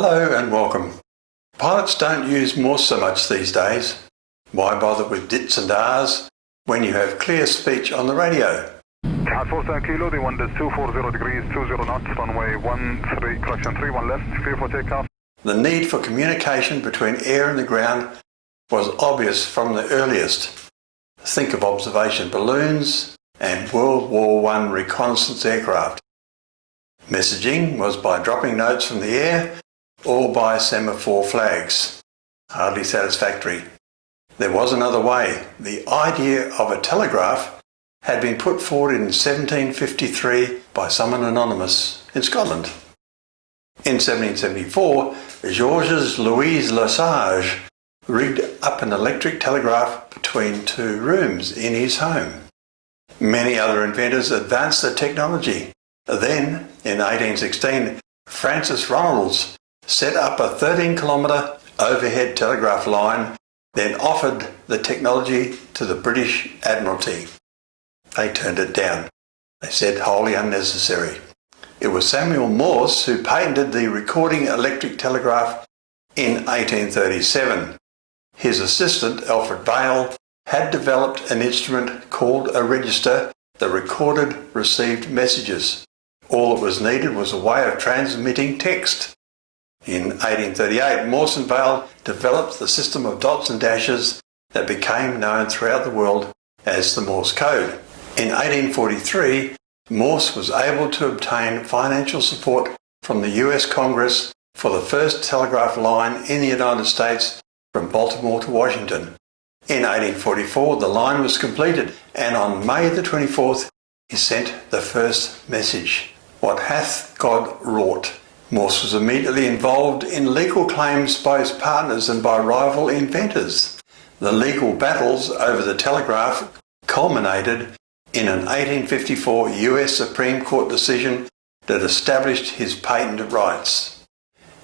Hello and welcome. Pilots don't use Morse so much these days. Why bother with dits and ahs when you have clear speech on the radio? At 47 kilo, the wind is 240 degrees, 20 knots, runway 13, correction 31 left, clear for takeoff. The need for communication between air and the ground was obvious from the earliest. Think of observation balloons and World War I reconnaissance aircraft. Messaging was by dropping notes from the air or by semaphore flags. Hardly satisfactory. There was another way. The idea of a telegraph had been put forward in 1753 by someone anonymous in Scotland. In 1774, Georges Louis Lesage rigged up an electric telegraph between two rooms in his home. Many other inventors advanced the technology. Then, in 1816, Francis Ronalds set up a 13-kilometre overhead telegraph line, then offered the technology to the British Admiralty. They turned it down. They said wholly unnecessary. It was Samuel Morse who patented the recording electric telegraph in 1837. His assistant, Alfred Vail, had developed an instrument called a register that recorded received messages. All that was needed was a way of transmitting text. In 1838, Morse and Vail developed the system of dots and dashes that became known throughout the world as the Morse code. In 1843, Morse was able to obtain financial support from the US Congress for the first telegraph line in the United States from Baltimore to Washington. In 1844, the line was completed, and on May the 24th, he sent the first message. What hath God wrought? Morse was immediately involved in legal claims by his partners and by rival inventors. The legal battles over the telegraph culminated in an 1854 US Supreme Court decision that established his patent rights.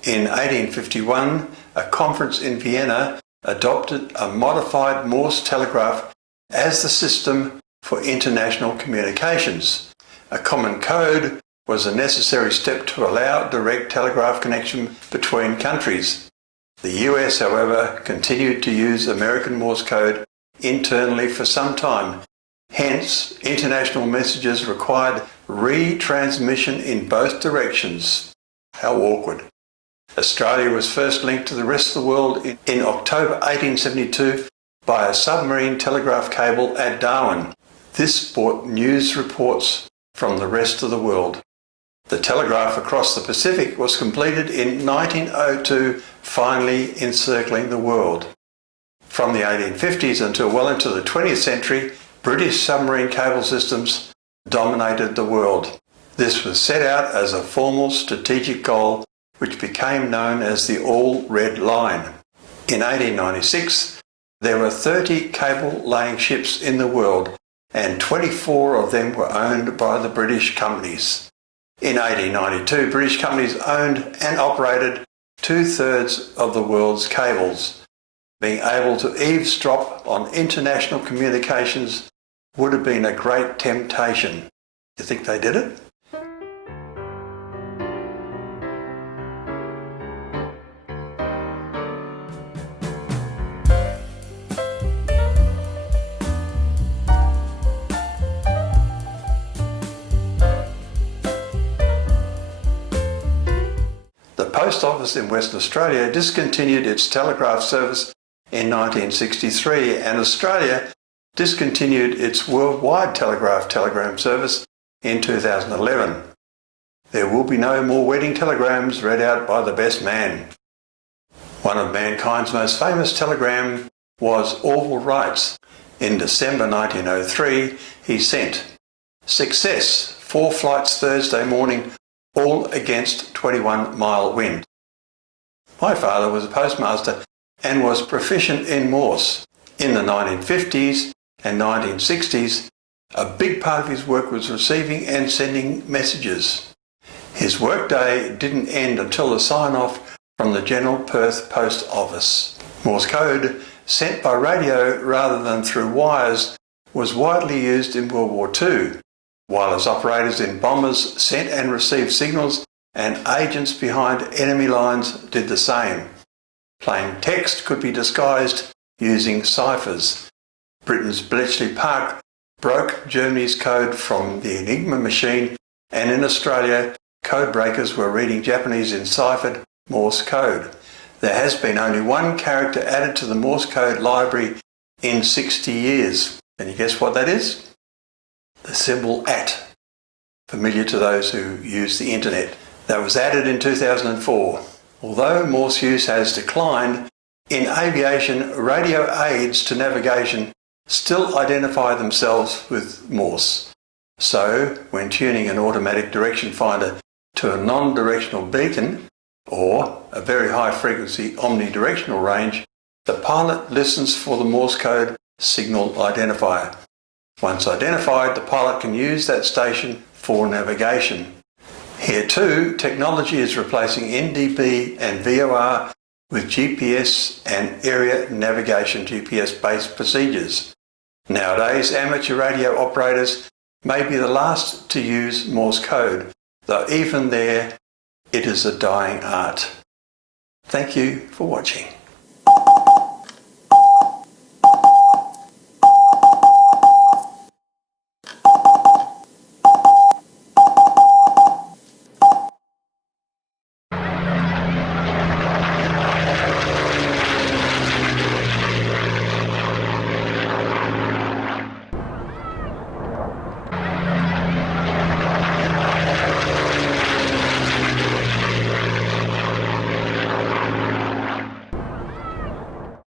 In 1851, a conference in Vienna adopted a modified Morse telegraph as the system for international communications. A common code was a necessary step to allow direct telegraph connection between countries. The US, however, continued to use American Morse code internally for some time. Hence, international messages required retransmission in both directions. How awkward. Australia was first linked to the rest of the world in October 1872 by a submarine telegraph cable at Darwin. This brought news reports from the rest of the world. The telegraph across the Pacific was completed in 1902, finally encircling the world. From the 1850s until well into the 20th century, British submarine cable systems dominated the world. This was set out as a formal strategic goal which became known as the All-Red Line. In 1896, there were 30 cable-laying ships in the world, and 24 of them were owned by the British companies. In 1892, British companies owned and operated 2/3 of the world's cables. Being able to eavesdrop on international communications would have been a great temptation. You think they did it? The Post Office in Western Australia discontinued its telegraph service in 1963, and Australia discontinued its worldwide telegram service in 2011. There will be no more wedding telegrams read out by the best man. One of mankind's most famous telegrams was Orville Wright's. In December 1903, he sent, "Success, 4 flights Thursday morning, all against 21-mile wind." My father was a postmaster and was proficient in Morse. In the 1950s and 1960s, a big part of his work was receiving and sending messages. His workday didn't end until the sign-off from the General Perth Post Office. Morse code, sent by radio rather than through wires, was widely used in World War II. Wireless operators in bombers sent and received signals and agents behind enemy lines did the same. Plain text could be disguised using ciphers. Britain's Bletchley Park broke Germany's code from the Enigma machine, and in Australia, code breakers were reading Japanese enciphered Morse code. There has been only one character added to the Morse code library in 60 years. Can you guess what that is? The symbol @ familiar to those who use the internet. That was added in 2004. Although Morse use has declined, in aviation, radio aids to navigation still identify themselves with Morse. So, when tuning an automatic direction finder to a non-directional beacon or a very high-frequency omnidirectional range, the pilot listens for the Morse code signal identifier. Once identified, the pilot can use that station for navigation. Here too, technology is replacing NDB and VOR with GPS and area navigation GPS-based procedures. Nowadays, amateur radio operators may be the last to use Morse code, though even there, it is a dying art. Thank you for watching.